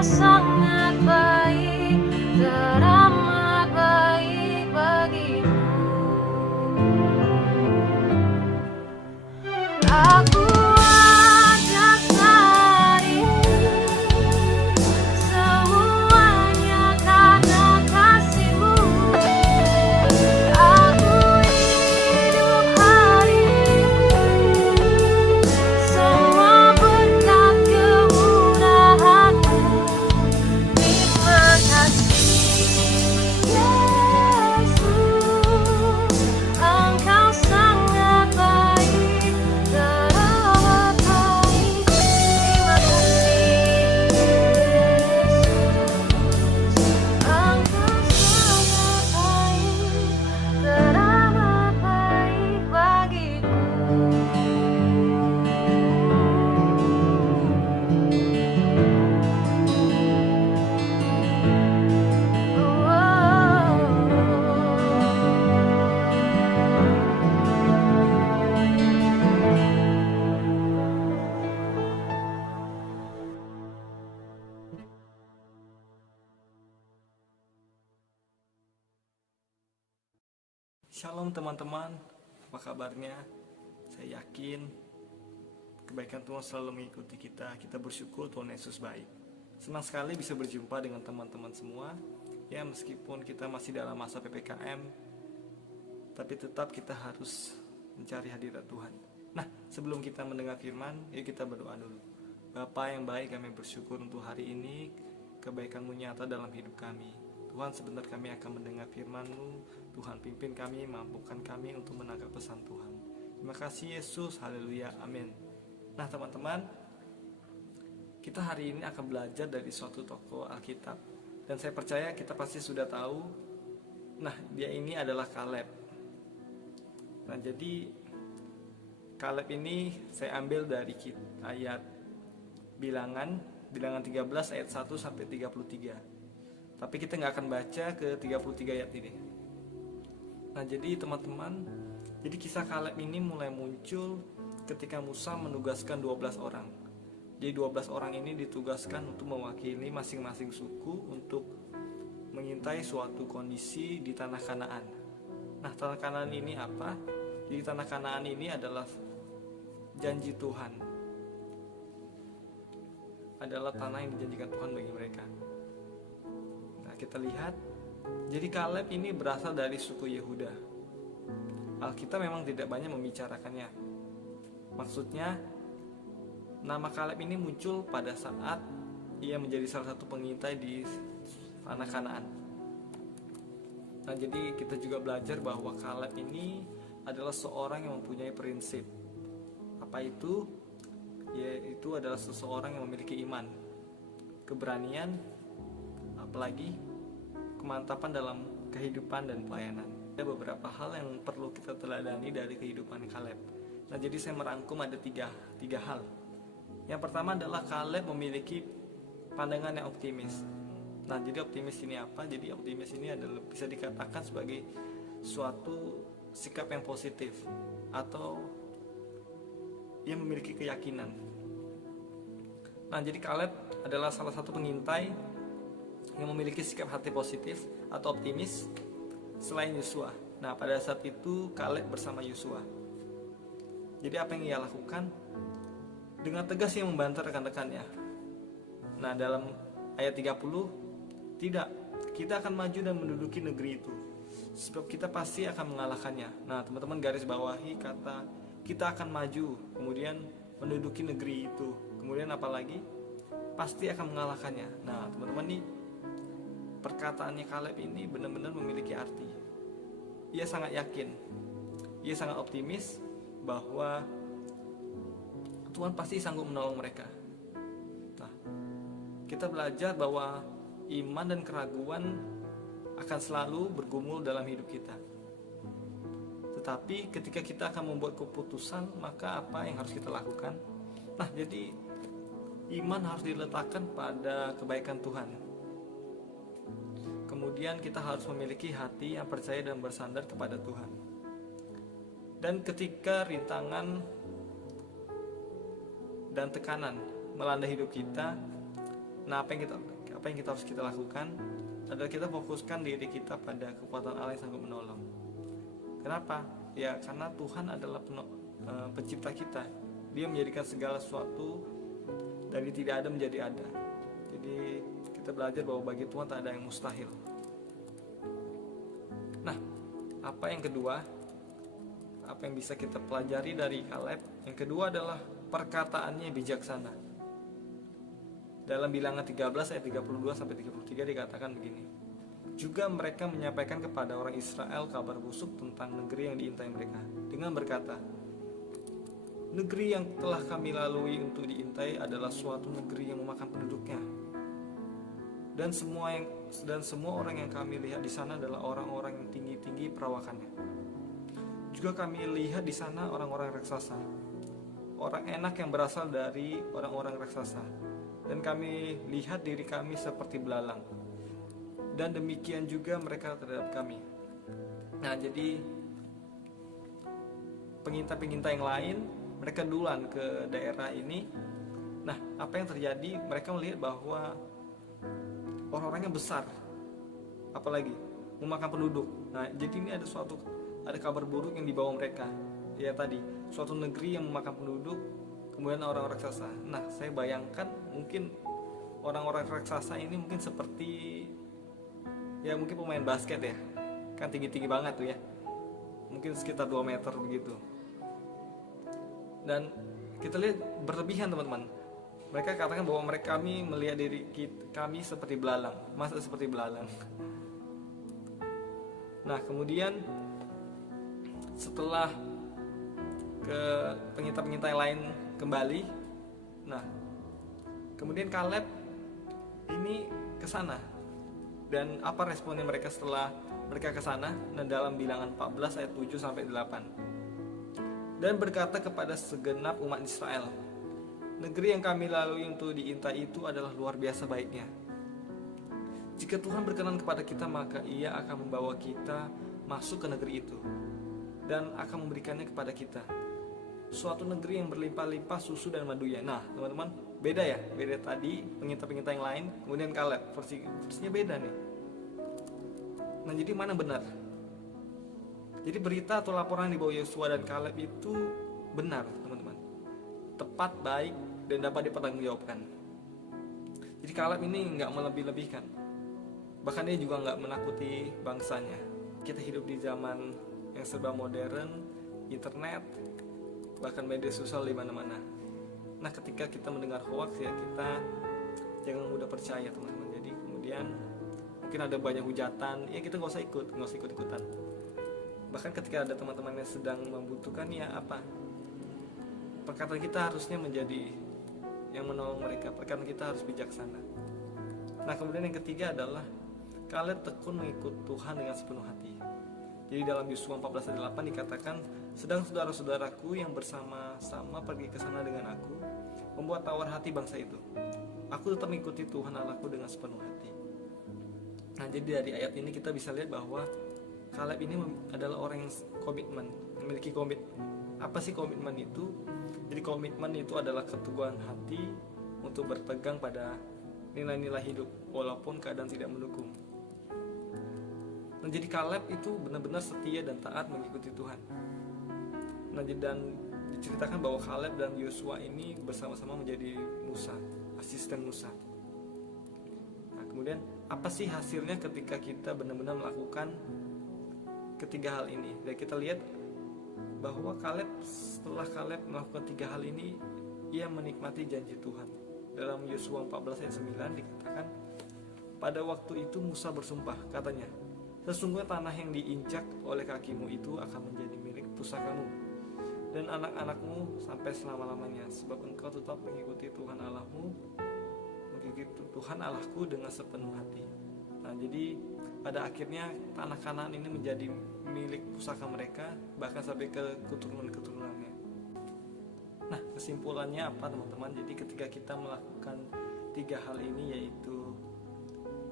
sangat baik, teramat baik bagiku. Aku ajak darimu, semuanya karena kasih-Mu. Aku hidup hari ini, semua berkat kemurahan-Mu. Terima kasih Yesus, Engkau sangat baik, teramat baik. Terima kasih Yesus, Engkau sangat baik, teramat baik bagiku. Shalom teman-teman, apa kabarnya? Saya yakin kebaikan Tuhan selalu mengikuti kita. Kita bersyukur Tuhan Yesus baik. Senang sekali bisa berjumpa dengan teman-teman semua. Ya, meskipun kita masih dalam masa PPKM, tapi tetap kita harus mencari hadirat Tuhan. Nah, sebelum kita mendengar firman, yuk kita berdoa dulu. Bapa yang baik, kami bersyukur untuk hari ini, kebaikan-Mu nyata dalam hidup kami. Tuhan, sebentar kami akan mendengar firman-Mu. Tuhan, pimpin kami, mampukan kami untuk menangkap pesan Tuhan. Terima kasih Yesus, haleluya, amin. Nah teman-teman, kita hari ini akan belajar dari suatu tokoh Alkitab. Dan saya percaya kita pasti sudah tahu. Nah, dia ini adalah Kaleb. Nah, jadi Kaleb ini saya ambil dari ayat Bilangan 13 ayat 1 sampai 33. Tapi kita nggak akan baca ke 33 ayat ini. Nah, jadi teman-teman, jadi kisah Kaleb ini mulai muncul ketika Musa menugaskan 12 orang. Jadi 12 orang ini ditugaskan untuk mewakili masing-masing suku untuk mengintai suatu kondisi di tanah Kanaan. Nah, tanah Kanaan ini apa? Jadi tanah Kanaan ini adalah janji Tuhan. Adalah tanah yang dijanjikan Tuhan bagi mereka. Nah, kita lihat. Jadi Kaleb ini berasal dari suku Yehuda. Alkitab memang tidak banyak membicarakannya. Maksudnya, nama Kaleb ini muncul pada saat ia menjadi salah satu pengintai di tanah Kanaan. Nah, jadi kita juga belajar bahwa Kaleb ini adalah seorang yang mempunyai prinsip. Apa itu? Yaitu adalah seseorang yang memiliki iman, keberanian, apalagi kemantapan dalam kehidupan dan pelayanan. Ada beberapa hal yang perlu kita teladani dari kehidupan Kaleb. Nah, jadi saya merangkum ada tiga hal. Yang pertama adalah Kaleb memiliki pandangan yang optimis. Nah, jadi optimis ini apa? Jadi optimis ini adalah bisa dikatakan sebagai suatu sikap yang positif atau ia memiliki keyakinan. Nah, jadi Kaleb adalah salah satu pengintai yang memiliki sikap hati positif atau optimis selain Yosua. Nah, pada saat itu Kaleb bersama Yosua. Jadi apa yang ia lakukan? Dengan tegas ia membantah rekan-rekannya. Nah, dalam ayat 30, tidak, kita akan maju dan menduduki negeri itu, sebab kita pasti akan mengalahkannya. Nah, teman-teman garis bawahi kata kita akan maju, kemudian menduduki negeri itu, kemudian apalagi pasti akan mengalahkannya. Nah, teman-teman nih, perkataannya Kaleb ini benar-benar memiliki arti. Ia sangat yakin, ia sangat optimis bahwa Tuhan pasti sanggup menolong mereka. Nah, kita belajar bahwa iman dan keraguan akan selalu bergumul dalam hidup kita. Tetapi ketika kita akan membuat keputusan, maka apa yang harus kita lakukan? Nah, jadi iman harus diletakkan pada kebaikan Tuhan. Kemudian kita harus memiliki hati yang percaya dan bersandar kepada Tuhan. Dan ketika rintangan dan tekanan melanda hidup kita, Nah, apa yang kita harus kita lakukan adalah kita fokuskan diri kita pada kekuatan Allah yang sanggup menolong. Kenapa? Ya karena Tuhan adalah pencipta kita. Dia menjadikan segala sesuatu dari tidak ada menjadi ada. Jadi kita belajar bahwa bagi Tuhan tak ada yang mustahil. Nah, apa yang kedua? Apa yang bisa kita pelajari dari Kaleb? Yang kedua adalah perkataannya bijaksana. Dalam Bilangan 13 ayat 32 sampai 33 dikatakan begini. Juga mereka menyampaikan kepada orang Israel kabar busuk tentang negeri yang diintai mereka dengan berkata, negeri yang telah kami lalui untuk diintai adalah suatu negeri yang memakan penduduknya. Dan semua orang yang kami lihat di sana adalah orang-orang yang tinggi-tinggi perawakannya. Juga kami lihat di sana orang-orang raksasa, orang enak yang berasal dari orang-orang raksasa. Dan kami lihat diri kami seperti belalang. Dan demikian juga mereka terhadap kami. Nah, jadi pengintai-pengintai yang lain, mereka duluan ke daerah ini. Nah, apa yang terjadi? Mereka melihat bahwa orang-orangnya besar, apalagi memakan penduduk. Nah, jadi ini ada kabar buruk yang dibawa mereka. Ya tadi, suatu negeri yang memakan penduduk, kemudian orang raksasa. Nah, saya bayangkan mungkin orang-orang raksasa ini mungkin seperti ya mungkin pemain basket ya, kan tinggi-tinggi banget tuh ya, mungkin sekitar 2 meter begitu. Dan kita lihat berlebihan teman-teman. Mereka katakan bahwa kami melihat diri kami seperti belalang. Masa seperti belalang? Nah, kemudian setelah ke pengintai-pengintai lain kembali, nah kemudian Kaleb ini ke sana. Dan apa responnya mereka setelah mereka ke sana? Nah, dalam Bilangan 14 ayat 7 sampai 8. Dan berkata kepada segenap umat Israel, negeri yang kami lalui untuk diintai itu adalah luar biasa baiknya. Jika Tuhan berkenan kepada kita, maka Ia akan membawa kita masuk ke negeri itu dan akan memberikannya kepada kita, suatu negeri yang berlimpah-limpah susu dan madunya. Nah, teman-teman, beda ya, beda tadi pengintai-pengintai yang lain, kemudian Kaleb versinya beda nih. Nah, jadi mana benar? Jadi berita atau laporan yang dibawa Yosua dan Kaleb itu benar, teman-teman, tepat, baik, dan dapat dipertanggungjawabkan. Jadi Kaleb ini nggak melebih-lebihkan, bahkan dia juga nggak menakuti bangsanya. Kita hidup di zaman yang serba modern, internet, bahkan media sosial di mana-mana. Nah, ketika kita mendengar hoax ya kita jangan mudah percaya, teman-teman. Jadi kemudian mungkin ada banyak hujatan, ya kita nggak usah ikut-ikutan. Bahkan ketika ada teman-teman yang sedang membutuhkan, ya apa? Perkataan kita harusnya menjadi yang menolong mereka. Perkataan kita harus bijaksana. Nah, kemudian yang ketiga adalah Kaleb tekun mengikut Tuhan dengan sepenuh hati. Jadi dalam Yosua 14 ayat 8 dikatakan, sedang saudara-saudaraku yang bersama-sama pergi ke sana dengan aku membuat tawar hati bangsa itu. Aku tetap mengikuti Tuhan Allahku dengan sepenuh hati. Nah, jadi dari ayat ini kita bisa lihat bahwa Kaleb ini adalah orang yang komitmen, memiliki komitmen. Apa sih komitmen itu? Jadi komitmen itu adalah keteguhan hati untuk berpegang pada nilai-nilai hidup walaupun keadaan tidak mendukung. Nah, jadi Kaleb itu benar-benar setia dan taat mengikuti Tuhan. Nah, dan diceritakan bahwa Kaleb dan Yosua ini bersama-sama menjadi Musa, asisten Musa. Nah, kemudian apa sih hasilnya ketika kita benar-benar melakukan ketiga hal ini? Dan kita lihat bahwa setelah Kaleb melakukan 3 hal ini, ia menikmati janji Tuhan. Dalam Yosua 14 ayat 9 dikatakan, pada waktu itu Musa bersumpah, katanya, sesungguhnya tanah yang diinjak oleh kakimu itu akan menjadi milik pusakamu dan anak-anakmu sampai selama-lamanya, sebab engkau tetap mengikuti Tuhan Allahmu, mengikuti Tuhan Allahku dengan sepenuh hati. Nah, jadi pada akhirnya tanah Kanaan ini menjadi milik pusaka mereka, bahkan sampai ke keturunan-keturunannya. Nah, kesimpulannya apa, teman-teman? Jadi ketika kita melakukan 3 hal ini, yaitu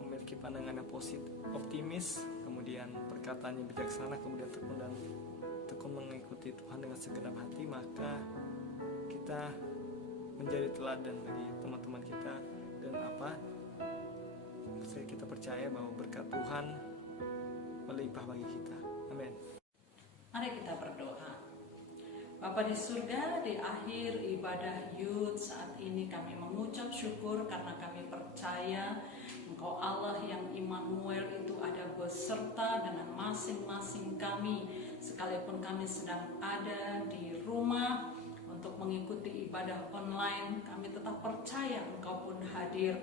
memiliki pandangan yang positif, optimis, kemudian perkataannya bijaksana, kemudian tekun mengikuti Tuhan dengan segenap hati, maka kita menjadi teladan bagi teman-teman kita dan apa, kita percaya bahwa berkat Tuhan melimpah bagi kita. Amin. Mari kita berdoa. Bapa di surga, di akhir ibadah Youth saat ini kami mengucap syukur karena kami percaya Engkau Allah yang Immanuel itu ada beserta dengan masing-masing kami, sekalipun kami sedang ada di rumah untuk mengikuti ibadah online. Kami tetap percaya Engkau pun hadir.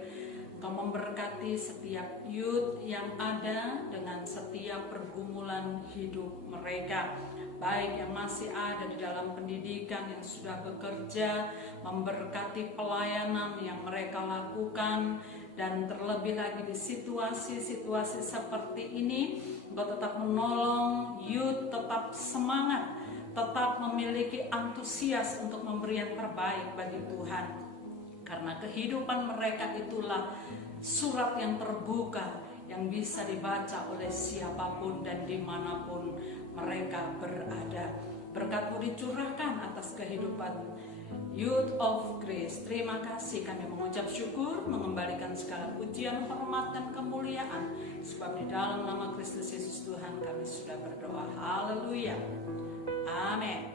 Engkau memberkati setiap youth yang ada dengan setiap pergumulan hidup mereka, baik yang masih ada di dalam pendidikan, yang sudah bekerja, memberkati pelayanan yang mereka lakukan, dan terlebih lagi di situasi-situasi seperti ini, Engkau tetap menolong youth tetap semangat, tetap memiliki antusias untuk memberi yang terbaik bagi Tuhan. Karena kehidupan mereka itulah surat yang terbuka yang bisa dibaca oleh siapapun dan dimanapun mereka berada. Berkat-Mu dicurahkan atas kehidupan Youth of Grace. Terima kasih, kami mengucap syukur, mengembalikan segala pujian, hormat, dan kemuliaan. Sebab di dalam nama Kristus Yesus Tuhan kami sudah berdoa. Haleluya. Amin.